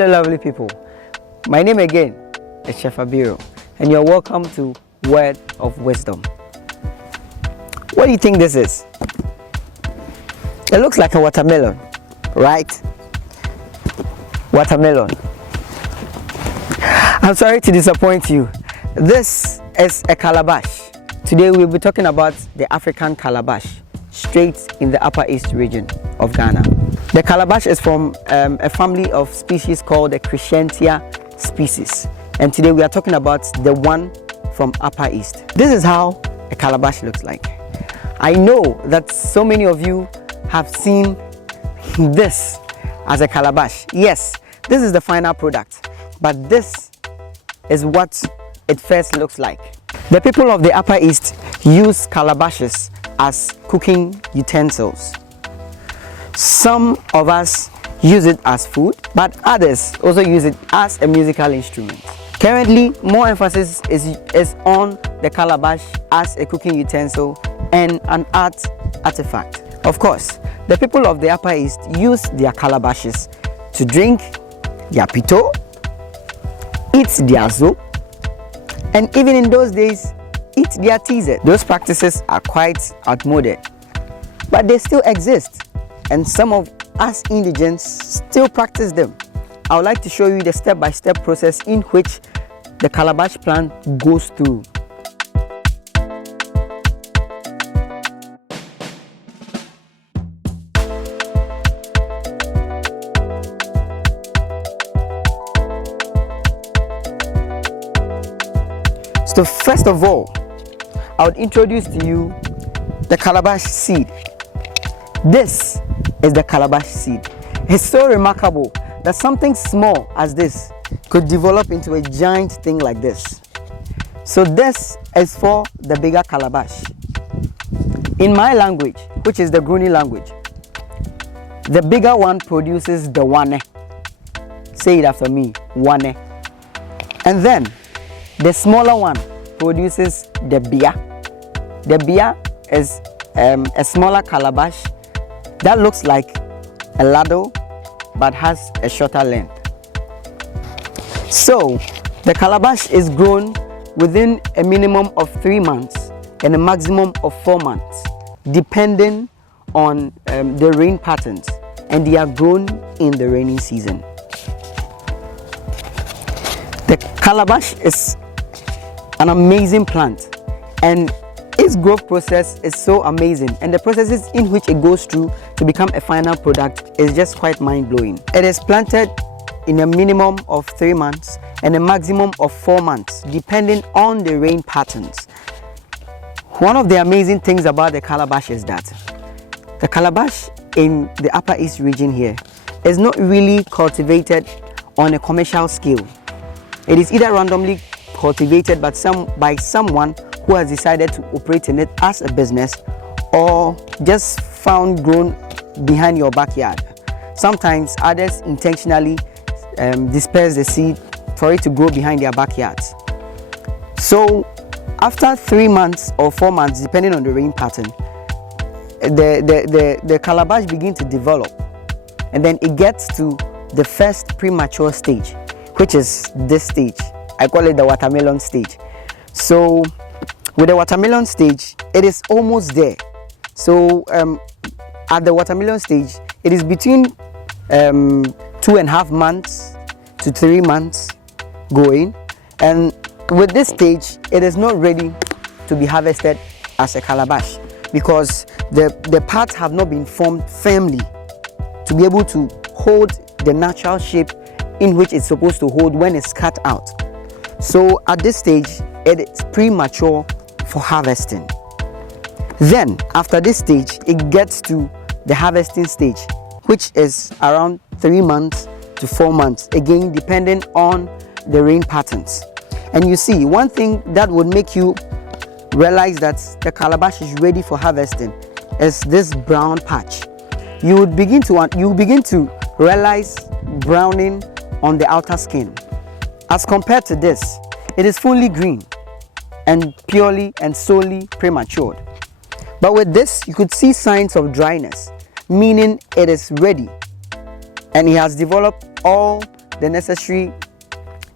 Hello lovely people, my name again is Chef Apio and you're welcome to Word of Wisdom. What do you think this is? It looks like a watermelon, right? Watermelon. I'm sorry to disappoint you. This is a calabash. Today we'll be talking about the African calabash, straight in the Upper East region of Ghana. The calabash is from a family of species called the Crescentia species. And today we are talking about the one from Upper East. This is how a calabash looks like. I know that so many of you have seen this as a calabash. Yes, this is the final product, but this is what it first looks like. The people of the Upper East use calabashes as cooking utensils. Some of us use it as food, but others also use it as a musical instrument. Currently, more emphasis is on the calabash as a cooking utensil and an art artifact. Of course, the people of the Upper East use their calabashes to drink their Pito, eat their zo, and even in those days, eat their teaser. Those practices are quite outmoded, but they still exist, and some of us indigents still practice them. I would like to show you the step-by-step process in which the calabash plant goes through. So first of all, I would introduce to you the calabash seed. This is the calabash seed. It's so remarkable that something small as this could develop into a giant thing like this. So this is for the bigger calabash. In my language, which is the Gruni language, the bigger one produces the wane. Say it after me, wane. And then the smaller one produces the bia. The bia is a smaller calabash that looks like a ladle but has a shorter length. So the calabash is grown within a minimum of 3 months and a maximum of 4 months, depending on the rain patterns, and they are grown in the rainy season. The calabash is an amazing plant, and its growth process is so amazing, and the processes in which it goes through to become a final product is just quite mind-blowing. It is planted in a minimum of 3 months and a maximum of 4 months, depending on the rain patterns. One of the amazing things about the calabash is that the calabash in the Upper East region here is not really cultivated on a commercial scale. It is either randomly cultivated by someone who has decided to operate in it as a business, or just found grown behind your backyard. Sometimes others intentionally disperse the seed for it to grow behind their backyards. So after 3 months or 4 months, depending on the rain pattern, the calabash begins to develop, and then it gets to the first premature stage, which is this stage. I call it the watermelon stage. So with the watermelon stage, it is almost there. So at the watermelon stage, it is between 2.5 months to 3 months going, and with this stage, it is not ready to be harvested as a calabash because the parts have not been formed firmly to be able to hold the natural shape in which it's supposed to hold when it's cut out. So at this stage, it is premature for harvesting. Then after this stage, it gets to the harvesting stage, which is around 3 months to 4 months, again depending on the rain patterns. And you see, one thing that would make you realize that the calabash is ready for harvesting is this brown patch. You will begin to realize browning on the outer skin. As compared to this, it is fully green and purely and solely prematured. But with this, you could see signs of dryness, meaning it is ready, and it has developed all the necessary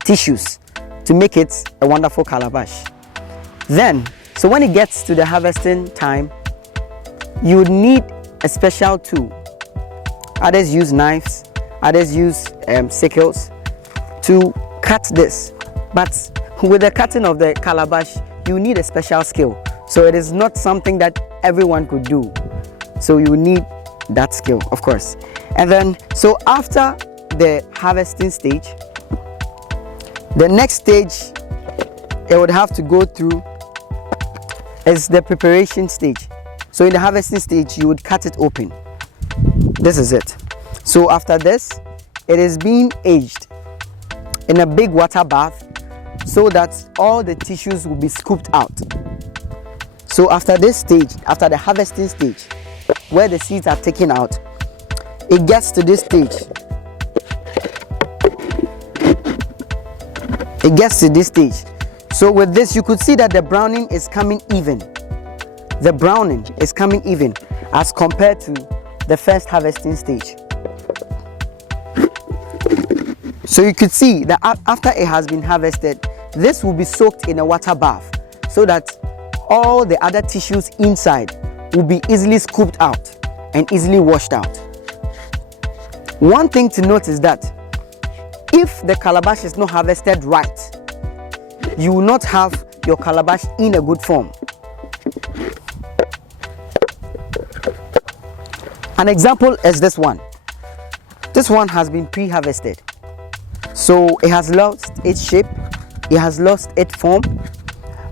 tissues to make it a wonderful calabash. Then, so when it gets to the harvesting time, you would need a special tool. Others use knives, others use sickles to cut this. But with the cutting of the calabash, you need a special skill. So it is not something that everyone could do. So you need that skill, of course. And then, so after the harvesting stage, the next stage it would have to go through is the preparation stage. So in the harvesting stage, you would cut it open. This is it. So after this, it is being aged in a big water bath so that all the tissues will be scooped out. So after this stage, after the harvesting stage, where the seeds are taken out, it gets to this stage. It gets to this stage. So with this, you could see that the browning is coming even. The browning is coming even as compared to the first harvesting stage. So you could see that after it has been harvested, this will be soaked in a water bath so that all the other tissues inside will be easily scooped out and easily washed out. One thing to note is that if the calabash is not harvested right, you will not have your calabash in a good form. An example is this one. This one has been pre-harvested. So it has lost its shape, it has lost its form,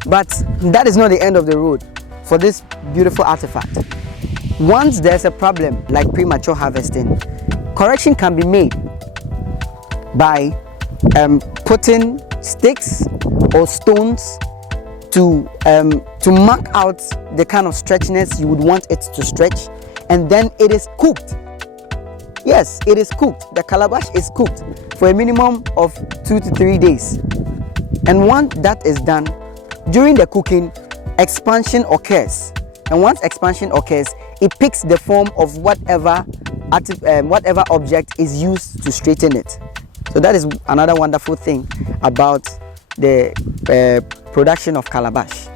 but that is not the end of the road for this beautiful artifact. Once there's a problem like premature harvesting, correction can be made by putting sticks or stones to mark out the kind of stretchiness you would want it to stretch, and then it is cooked. Yes, it is cooked. The calabash is cooked for a minimum of 2 to 3 days. And once that is done, during the cooking, expansion occurs. And once expansion occurs, it picks the form of whatever object is used to straighten it. So that is another wonderful thing about the production of calabash.